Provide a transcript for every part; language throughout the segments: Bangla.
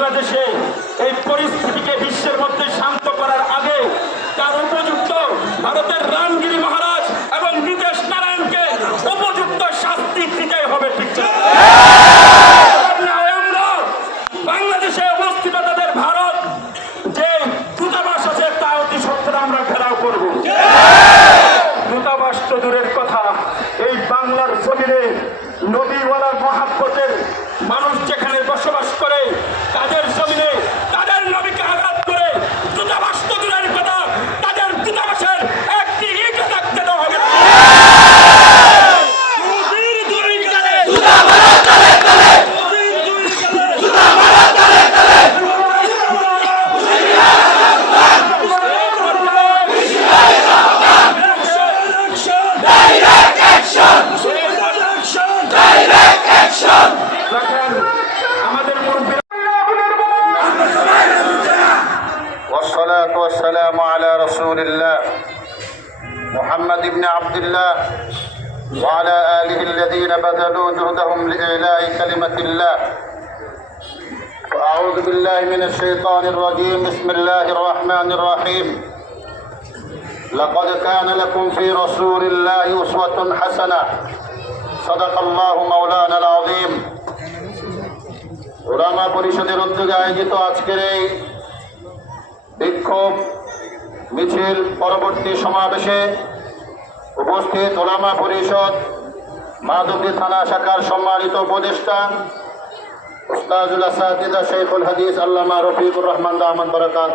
বাংলাদেশে محمد بن عبد الله وعلى آله الذين بذلوا جهدهم لإعلاء كلمة الله وأعوذ بالله من الشيطان الرجيم بسم الله الرحمن الرحيم لقد كان لكم في رسول الله أسوة حسنة صدق الله مولانا العظيم ওলামা পরিষদের উদ্যোগে আয়োজিত আজকের এই বিক্ষোভ মিছিল পরবর্তী সমাবেশে উপস্থিত ওলামা পরিষদ মাধবদী থানা শাখার সম্মানিত উপদেষ্টা উস্তাজুল আসাদিদা শেখুল হাদিস আল্লামা রফিকুর রহমান রহমান বরকাত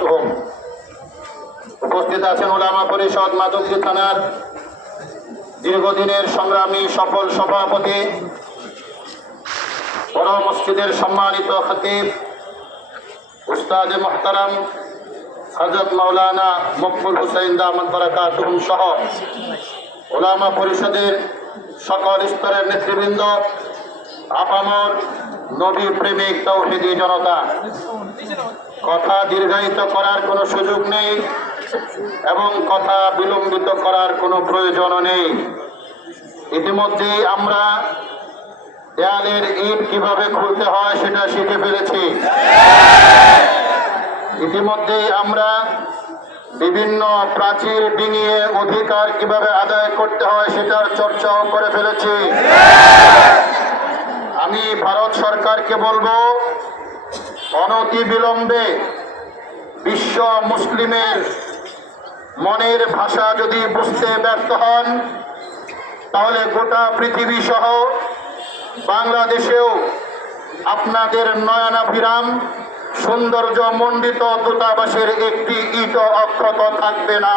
উপস্থিত আছেন ওলামা পরিষদ মাধবদী থানার দীর্ঘদিনের সংগ্রামী সফল সভাপতি, বড় মসজিদের সম্মানিত খতিব, উস্তাদ মোহতারাম হজরত মাওলানা মকবুল হুসাইন দামদ বরাকাতুহুম সহ ওলামা পরিষদের সকল স্তরের নেতৃবৃন্দ, আপামর নবী প্রেমিক তৌহিদি জনতা। কথা দীর্ঘায়িত করার কোনো সুযোগ নেই এবং কথা বিলম্বিত করার কোনো প্রয়োজনও নেই। ইতিমধ্যেই আমরা দেয়ালের ইট কীভাবে খুলতে হয় সেটা শিখে ফেলেছি। ইতিমধ্যেই আমরা বিভিন্ন প্রাচীর ডিঙিয়ে অধিকার কীভাবে আদায় করতে হয় সেটার চর্চাও করে ফেলেছি। আমি ভারত সরকারকে বলব, অনতি বিলম্বে বিশ্ব মুসলিমের মনের ভাষা যদি বুঝতে ব্যর্থ হন, তাহলে গোটা পৃথিবী সহ বাংলাদেশেও আপনাদের নয়নাভিরাম সৌন্দর্য মণ্ডিত দূতাবাসের একটি ইট অক্ষত থাকবে না।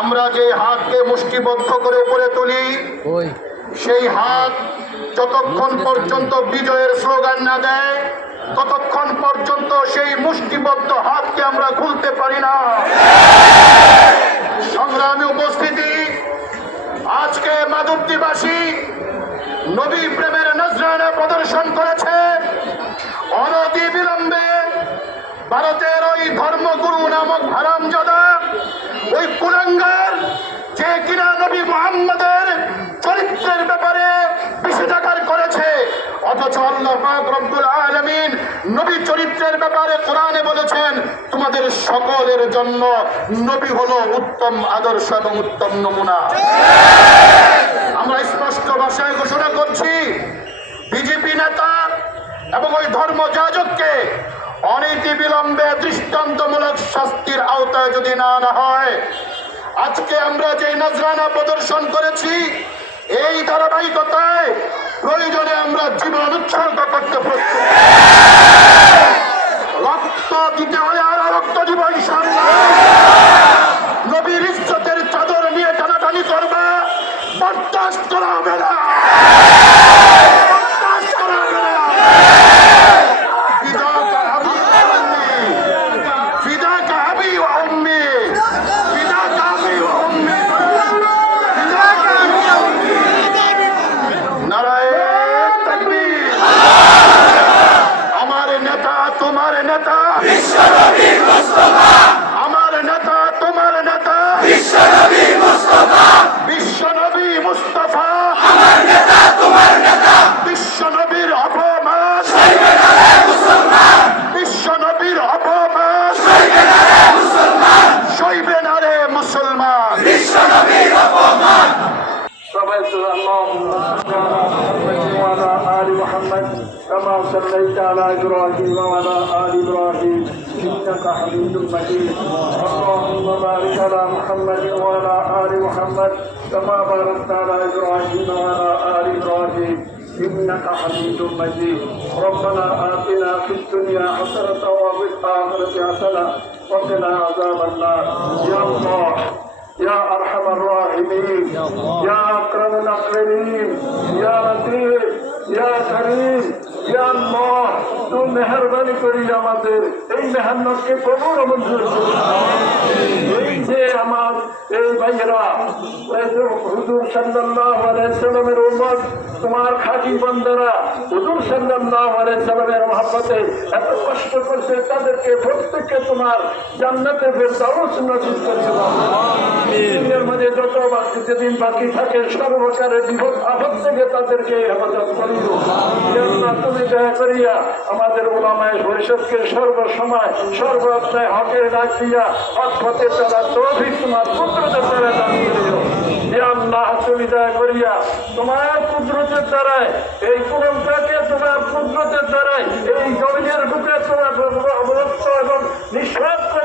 আমরা যে হাতকে মুষ্টিবদ্ধ করে উপরে তুলি সেই হাত যতক্ষণ পর্যন্ত বিজয়ের স্লোগান না দেয় ততক্ষণ পর্যন্ত সেই মুষ্টিবদ্ধ হাতকে আমরা খুলতে পারি না। নবী মোহাম্মদের চরিত্রের ব্যাপারে বিষেধাগার করেছে। অথচ আল্লাহ রব্বুল আলামিন নবী চরিত্রের ব্যাপারে কোরআনে বলেছেন, তোমাদের সকলের জন্য নবী হলো উত্তম আদর্শ এবং উত্তম নমুনা। আমরা স্পষ্ট ভাষায় ঘোষণা করছি, বিজেপি নেতা এবং ওই ধর্মযাজককে অনীতি বিলম্বে দৃষ্টান্তমূলক শাস্তির আওতায় যদি না আনা হয় আজকে আমরা যে নজরানা প্রদর্শন করেছি, এই ধারাবাহিকতায় প্রয়োজনে আমরা জীবন উৎসর্গ করতে রক্ত দিতে হলে আর রক্ত দিব নবীর ইজ্জতের চাদর নিয়ে টানাটানি করবে, বরদাস্ত করা হবে না। বরদাস্ত করা হবে না। তোমার নেতা। আমার নেতা তোমার নেতা। বিশ্বনবী মুস্তফা। বিশ্বনবীর صليت على إبراهيم وعلى آل إبراهيم. إنك حميد مجيد. اللهم بارك على محمد وعلى آل محمد كما باركت على إبراهيم وعلى آل إبراهيم. إنك حميد مجيد. ربنا آتنا في الدنيا حسنة وفي الآخرة حسنة وقنا عذاب النار. يا الله يا أرحم الراحمين يا أكرم الأكرمين يا لطيف ইয়া কারিম ইয়া আল্লাহ। তুই মেহরবানি করি আমাদের এই মেহনতকে কবুল ও মঞ্জুর এই যে আমার এই ভাইয়েরা হুজুর সাল্লামের উম্মত তোমার খাঁটি বান্দারা হুজুর সাল্লাল্লাহু আলাইহি সাল্লামের মহব্বতে এত কষ্ট করছে তাদেরকে প্রত্যেককে তোমার জান্নাতে ফেরদাউস নসিব করে দাও দুনিয়ার মধ্যে যত বাকি যেদিন বাকি থাকে সর্বকারের বিপদ আপদ থেকে তাদেরকে হেফাজত আল্লাহ, তুমি দয়া করিয়া আমাদের ওলামায় পরিষদকে সর্বসময় সর্ব অধ্যায় হকের ডাক দিয়া তারা তৌফিক তোমার দয়া করিয়া তোমার কুদরতের দ্বারায়, এই তোমার দ্বারায়, এই জমিনের বুকে তোমার অবরক্ত এবং নিঃশ্বাস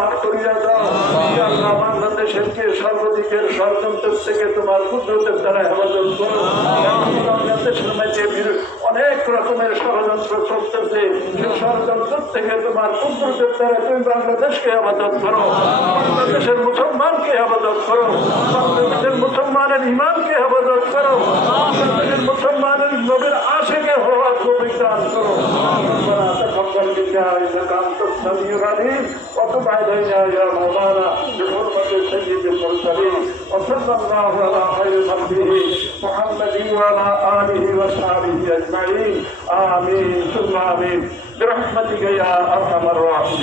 মাফ করিয়া দাও। আল্লাহ। বাংলাদেশেরকে সর্বদিকের ষড়যন্ত্র থেকে তোমার কুদরতের দ্বারা হেফাজত করো। বাংলাদেশের বিরো- অনেক রকমের ষড়যন্ত্র চলতেছে। সেই ষড়যন্ত্র থেকে তোমার কুদরতের দ্বারা তুমি বাংলাদেশকে হেফাজত করো। বাংলাদেশের মুসলমানকে হেফাজত করো। বাংলাদেশের মুসলমানের ইমানকে হেফাজত করো। تقبل منا انك انت السميع العليم وتب علينا يا مولانا بحرمه سيد المرسلين وصلى الله على خير خلقه محمد وعلى اله وصحبه اجمعين امين ثم امين برحمتك يا ارحم الراحمين